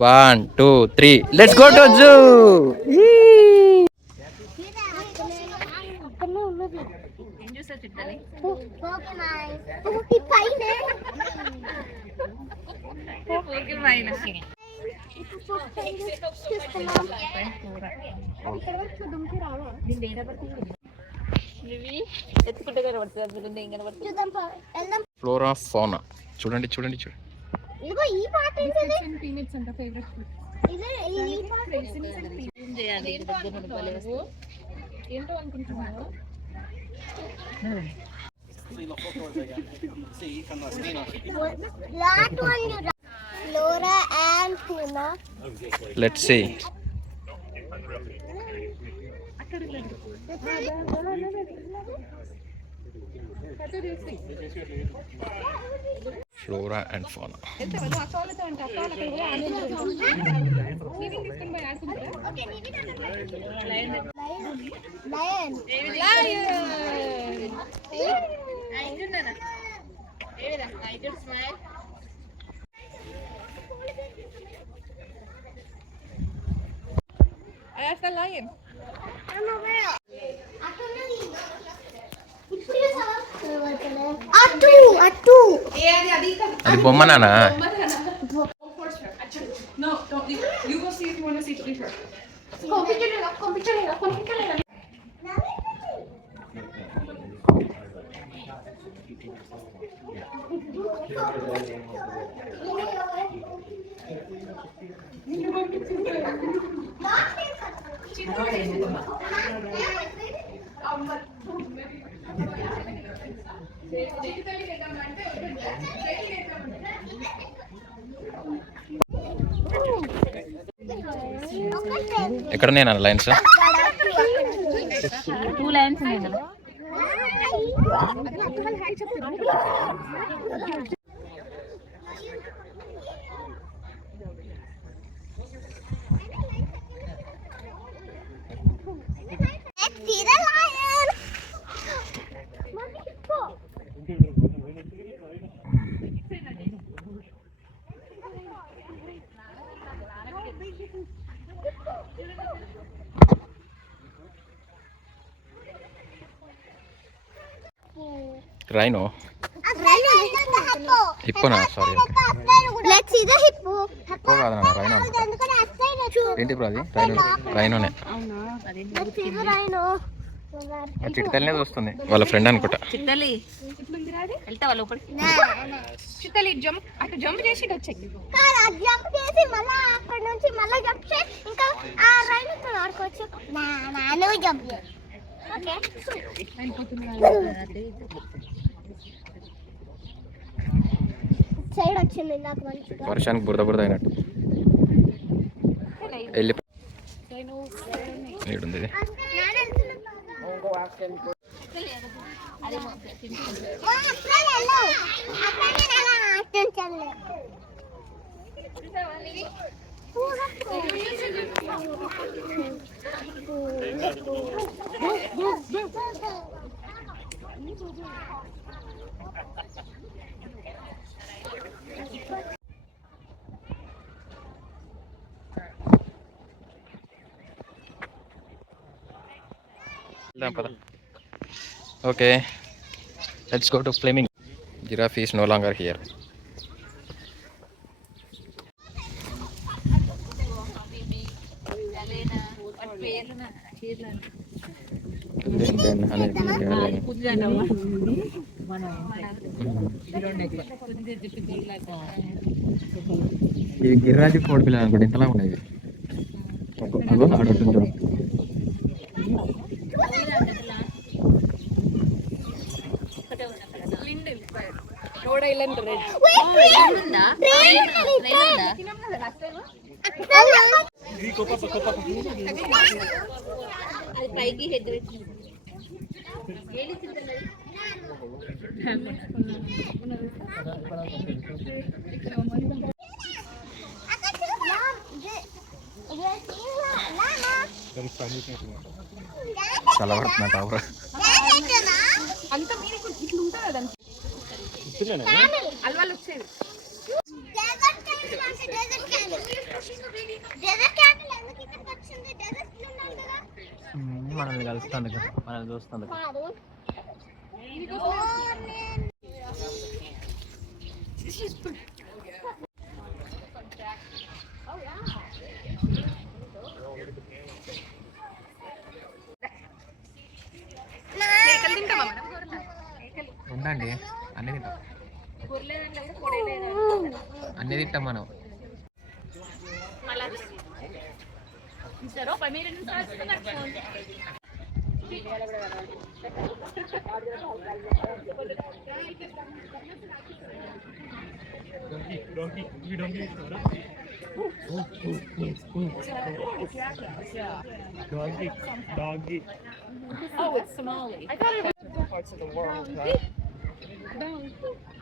1, 2, 3. Let's go to zoo. Flora, fauna. చూడండి. ఇదిగో ఈ పార్ట్ ఏంటది? పీనట్స్ అంట ఫేవరెట్ ఫుడ్. ఇది ఈ పార్ట్ చేయాలి. ఏంటో అనుకుంటున్నాను. Flora and fauna. Let's see. Flora and fauna. That's the lion. అది బొమ్మ నానా? No, don't leave her. You go see if you want to see it. Leave her. ఎక్కడ నేను లైన్స్? 2 లైన్స్ ఉన్నాయి కదా. Rhino. Hippo na, sorry. Let's see the hippo. Hippo కాదు నాన్న, rhino. ఏంటి బ్రో అది? రైనోనే. Let's see the rhino. ఆ చిట్టతల్లినే చూస్తుంది, వాళ్ళ ఫ్రెండ్ అనుకుంటా. చిట్టలి వెళ్తావా లోపలికి? చిట్టలి జంప్, అటు జంప్ చేసి ఇటు వచ్చేది. కాదు, జంప్ చేసి మళ్ళా అక్కడ నుంచి మళ్ళా జంప్ చేసి ఇంకా ఆ రైనోతో ఆడుకోవచ్చు. నాను జంప్ చేయి. ఓకే. సైడ్ వచ్చింది నాకు మంచిగా. వర్షానికి బురద అయినట్టు వెళ్ళి ఏడుంది ఇది. Okay, let's go to flaming. Giraffe is no longer here. ఇది గిర్రాజు కోడి పిల్లలు అనుకోండి, ఇంతలా ఉండేది. ఆడుతుంటారు. పైకి హెడ్ చాలా పడుతున్నా టవర్. అంత మీరు ఇట్లా ఉంటుంది అదంతా అల్వాళ్ళు వచ్చేది. కలుస్తుంది మనల్ని చూస్తుంది. ఉండండి, అన్ని తింటాం, అన్ని తింటాం మనం. Doggy. Oh, it's Somali. I thought it was different parts of the world.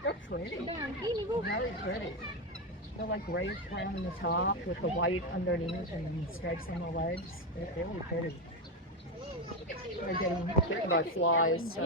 They're pretty. Very pretty. They're like gray brown on the top with the white underneath and stripes on the legs. They're really pretty. They're getting bitten by flies. So.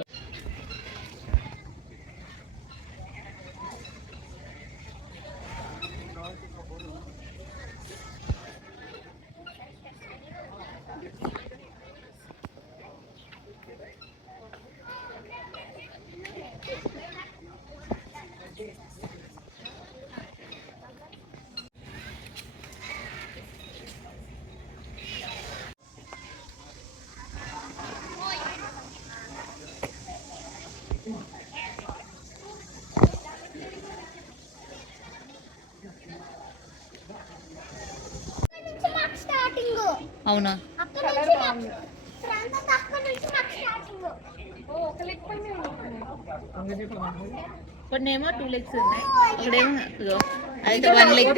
అవునా? కొన్నేమో 2 legs ఉన్నాయి, ఒకడేమో అయితే 1 leg.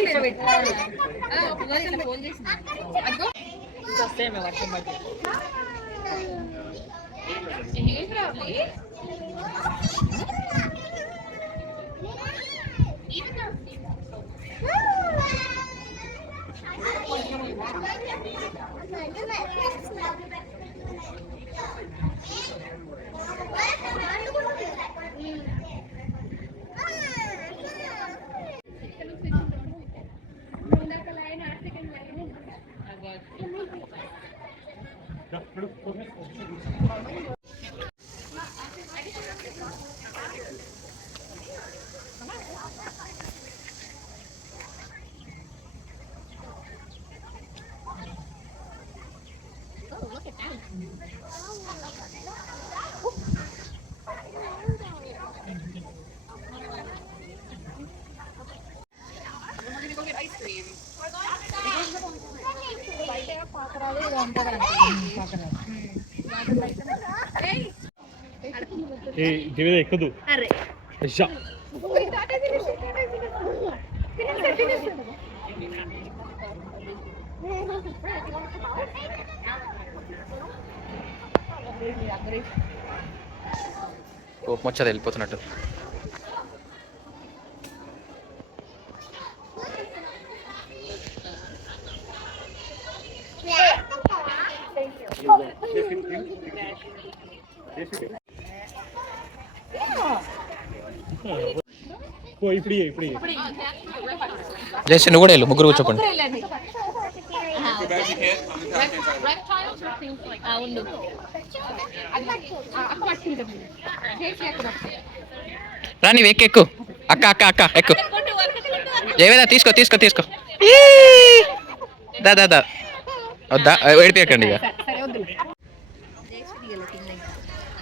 గిరి ఎక్కుదు. అరే కోపం వచ్చేది వెళ్ళిపోతున్నట్టు. ఇప్పుడు జస్ట్ నువ్వు కూడా వెళ్ళు, ముగ్గురు కూర్చోపండి. రాని ఎక్కు ఎక్కు, అక్క అక్క అక్క ఎక్కు, ఏవేదా తీసుకో తీసుకో తీసుకో. దా దా దా వద్దా, ఏడిపోయకండి ఇక.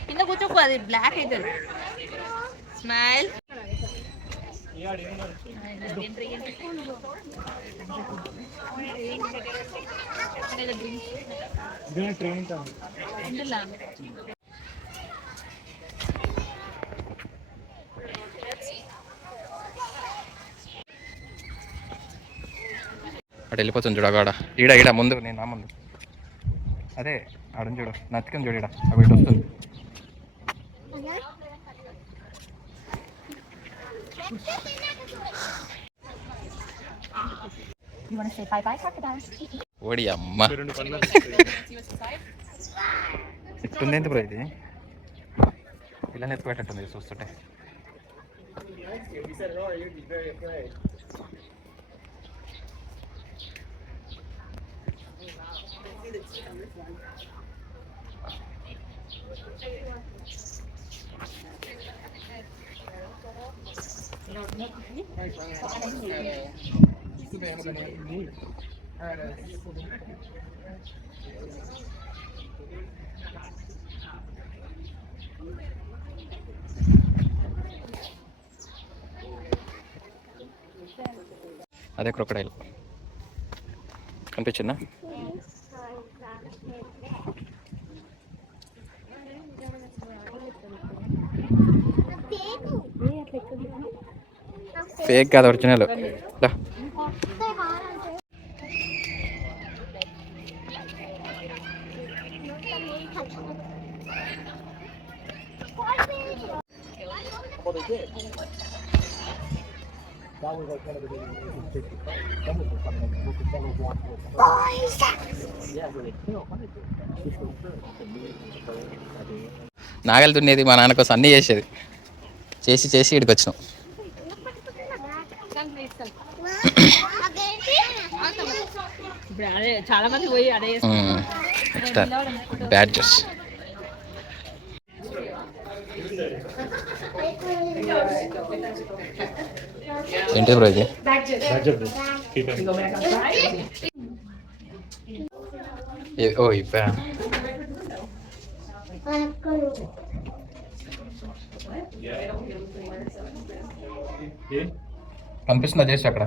కింద కూర్చోకు, అది బ్లాక్ అవుతుంది. స్మైల్. అటు వెళ్ళిపోతుంది చూడు, ఆడ ఈడ ఈడ ముందు, నేను నా ముందు అదే ఆడని చూడు, నచ్చకని చూడు, ఈడ అవి ఇటు వస్తుంది. ఓడి అమ్మ ఇట్టుంది ఎంత బ్రో ఇది, ఇలా నెత్తి పెట్టట్టుంది చూస్తుంటే. అదే క్రొకడైల్ కనిపించిందా? ఫేక్ కాదు, ఒరిజినల్. నాగలి దున్నేది మా నాన్న కోసం అన్నీ చేసేది. చేసి చేసి ఇక్కడికి వచ్చినాం. చాలా మంది పోయి అదే బ్యాడ్జెస్. ఏంటి బ్రో ఇది? ఓ ఇప్పా కనిపిస్తుందా చేసి అక్కడ?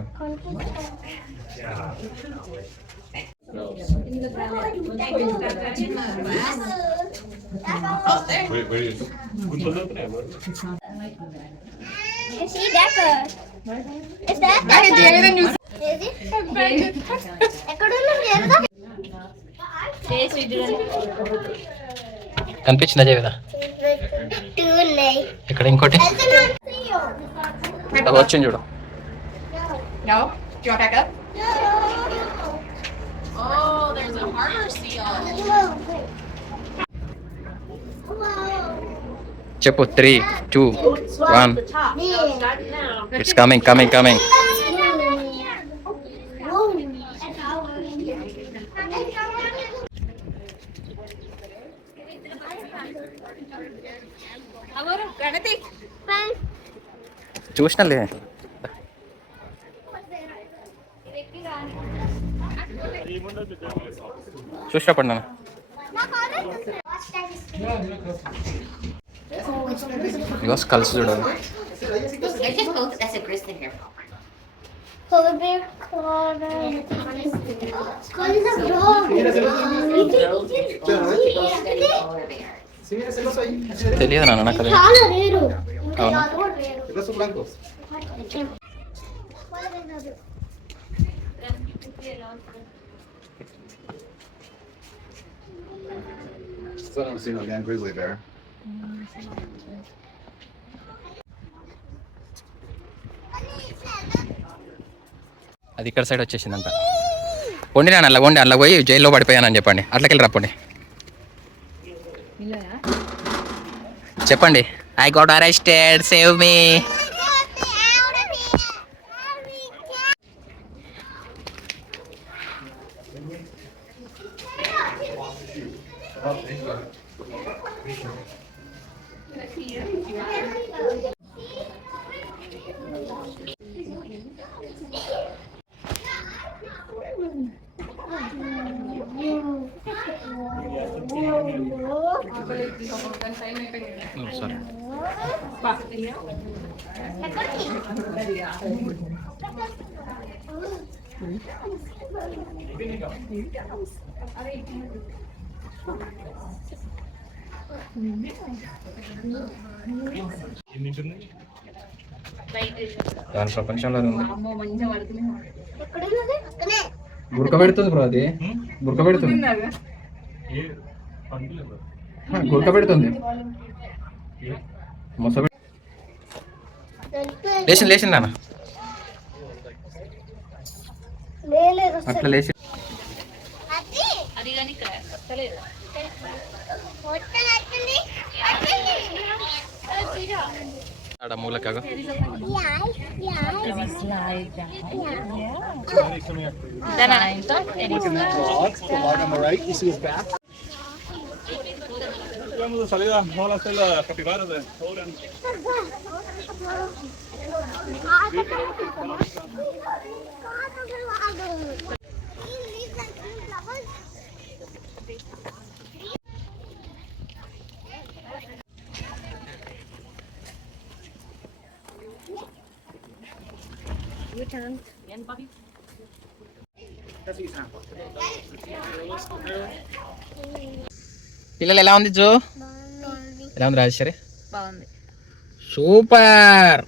కనిపించిందా జయవేద? ఇక్కడ ఇంకోటి వచ్చింది చూడు. No? Do you want back up? Oh, there's a harbor seal. చెప్పు 3, 2, 1. It's coming coming coming. చూసినలే. చూసినప్పుడు నన్ను ఇగో స్కల్స్ చూడాలి. తెలియదు నాన్న నాకు. అవునా? Still haven't seen again grizzly bear. అది ఇక్కడ సైడ్ వచ్చేసిందంట. వండి నేను అలా వండి అలా పోయి జైల్లో పడిపోయానని చెప్పండి. అట్లకెళ్ళి రాపండి. చెప్పండి, I got arrested, save me. Sorry. దాని ప్రపంచంలో ఉంది. గురకబెడుతుంది బ్రో, అది గురకబెడుతుంది, గురకబెడుతుంది. లేచింది లేచింది నాన్న, అట్లా లేచి ఆడ మూలకగా esperamos de salida, no van a hacer la capibara de ahora. పిల్లలు ఎలా ఉంది జో? ఎలా ఉంది రాజేశ్వరి? బాగుంది. సూపర్.